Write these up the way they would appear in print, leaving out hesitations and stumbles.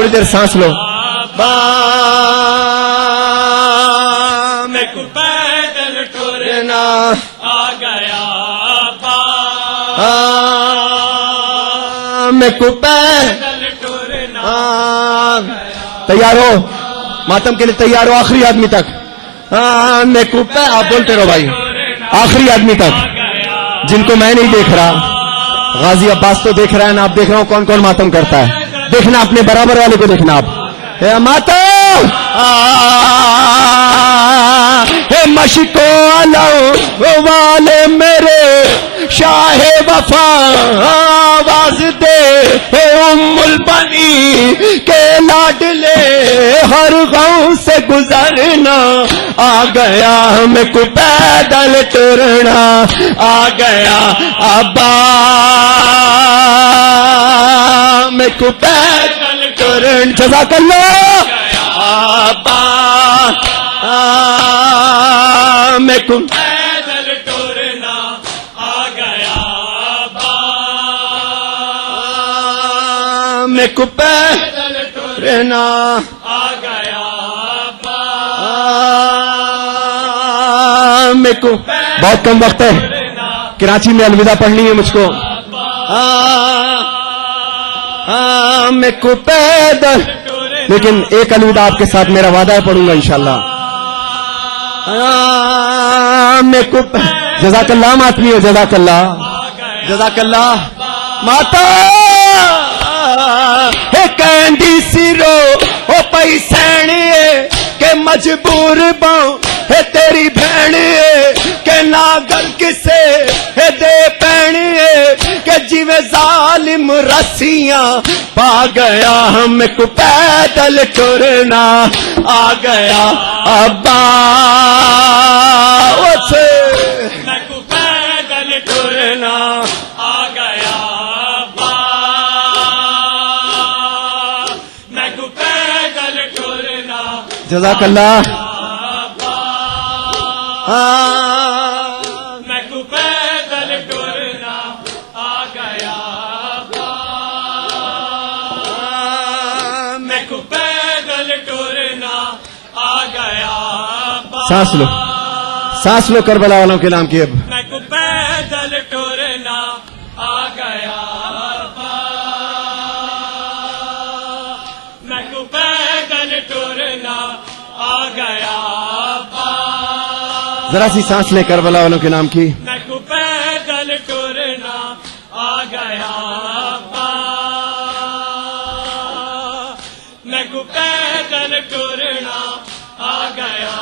تھوڑی دیر سانس لو. میں کو پیدل ٹرنا آ گیا میں کو پیدل ٹرنا. تیار ہو ماتم کے لیے؟ تیار ہو آخری آدمی تک. میں کو آپ بولتے رہو بھائی, آخری آدمی تک جن کو میں نہیں دیکھ رہا. غازی عباس تو دیکھ رہا ہے نا, آپ دیکھ رہا ہوں کون کون ماتم کرتا ہے. دیکھنا اپنے برابر والے کو دیکھنا. آپ ماتم مشکو والے میرے شاہ وفا آواز دے ام البنی کے لاڈلے ہر گاؤں سے گزرنا آ گیا میں کو پیدل ٹرنا آ گیا ابا میں کو پیدل ٹرنا. جزاک اللہ. ابا میں کو پیدل ٹرنا آ گیا میں کو پیدل ٹرنا آ گیا میں کو. بہت کم وقت ہے, کراچی میں الوداع پڑھنی ہے مجھ کو. میں کو پیدل, لیکن ایک الوداع آپ کے ساتھ میرا وعدہ ہے پڑھوں گا انشاءاللہ. میں کو جزاک اللہ ماتمی ہو, جزاک اللہ جزاک اللہ. ماتا کہندی سرو او پیسانی کہ مجبور باؤں ہے تیری بھینی کہ ناگل کسے ہے دے پینی کہ جیوے ظالم رسیاں پا گیا ہم کو پیدل ٹرنا آ گیا ابا. میں کو پیدل ٹرنا آ گیا میں کو پیدل ٹرنا. جزاک اللہ. میں کو پیدل ٹرنا آ گیا میں کو پیدل ٹرنا آ گیا. سانس لو, سانس لو کربلا والوں کے نام کی. اب میں کو پیدل ٹرنا آ گیا میں کو پیدل ٹرنا آ گیا ذرا سی سانس لیں کربلا والوں کے نام کی. میں کو پیدل ٹرنا آ گیا میں کو پیدل ٹرنا آ گیا.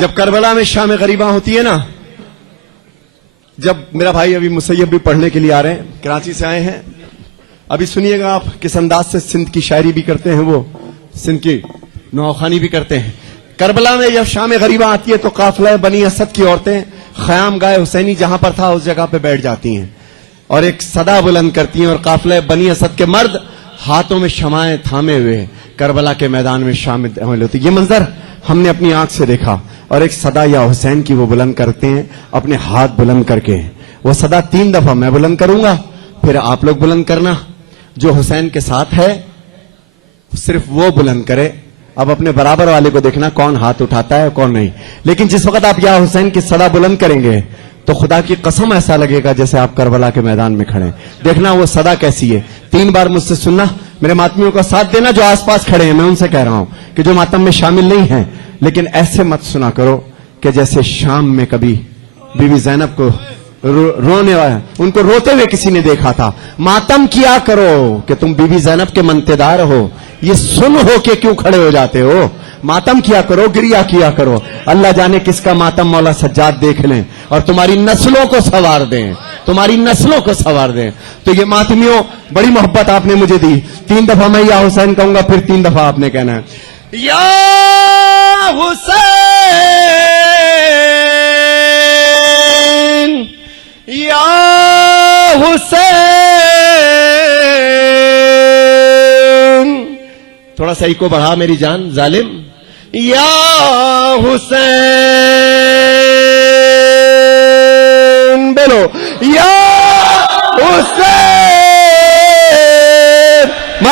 جب کربلا میں شام غریباں ہوتی ہے نا, جب میرا بھائی ابھی مسیب بھی پڑھنے کے لیے آ رہے ہیں, کراچی سے آئے ہیں, ابھی سنیے گا آپ کس انداز سے سندھ کی شاعری بھی کرتے ہیں, وہ سندھ کی نوخانی بھی کرتے ہیں. کربلا میں جب شام غریباں آتی ہے تو قافلہ بنی اسد کی عورتیں خیام گائے حسینی جہاں پر تھا اس جگہ پہ بیٹھ جاتی ہیں اور ایک صدا بلند کرتی ہیں, اور قافلہ بنی اسد کے مرد ہاتھوں میں شمعیں تھامے ہوئے کربلا کے میدان میں شامل ہوتی. یہ منظر ہم نے اپنی آنکھ سے دیکھا, اور ایک صدا یا حسین کی وہ بلند کرتے ہیں اپنے ہاتھ بلند کر کے. وہ صدا 3 دفعہ میں بلند کروں گا, پھر آپ لوگ بلند کرنا. جو حسین کے ساتھ ہے صرف وہ بلند کرے. اب اپنے برابر والے کو دیکھنا کون ہاتھ اٹھاتا ہے کون نہیں. لیکن جس وقت آپ یا حسین کی صدا بلند کریں گے تو خدا کی قسم ایسا لگے گا جیسے آپ کربلا کے میدان میں کھڑے. دیکھنا وہ صدا کیسی ہے. 3 بار مجھ سے سننا, میرے ماتمیوں کا ساتھ دینا جو آس پاس کھڑے ہیں. میں ان سے کہہ رہا ہوں کہ جو ماتم میں شامل نہیں ہیں, لیکن ایسے مت سنا کرو کہ جیسے شام میں کبھی بی بی زینب کو رونے والا, ان کو روتے ہوئے کسی نے دیکھا تھا. ماتم کیا کرو کہ تم بی بی زینب کے منتدار ہو, یہ سن ہو کے کیوں کھڑے ہو جاتے ہو. ماتم کیا کرو, گریا کیا کرو. اللہ جانے کس کا ماتم مولا سجاد دیکھ لیں اور تمہاری نسلوں کو سنوار دیں, تمہاری نسلوں کو سنوار دیں. تو یہ ماتمیوں بڑی محبت آپ نے مجھے دی. 3 دفعہ میں یا حسین کہوں گا, پھر 3 دفعہ آپ نے کہنا ہے یا حسین یا حسین. تھوڑا سا ایکو بڑھا میری جان ظالم. یا حسین بولو یا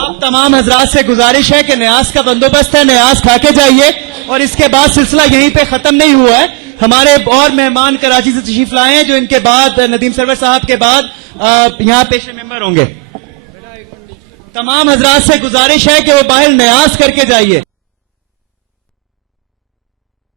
آپ تمام حضرات سے گزارش ہے کہ نیاز کا بندوبست ہے، نیاز کھا کے جائیے، اور اس کے بعد سلسلہ یہیں پہ ختم نہیں ہوا ہے. ہمارے اور مہمان کراچی سے تشریف لائے ہیں جو ان کے بعد ندیم سرور صاحب کے بعد یہاں پیش ممبر ہوں گے. تمام حضرات سے گزارش ہے کہ وہ باہر نیاز کر کے جائیے.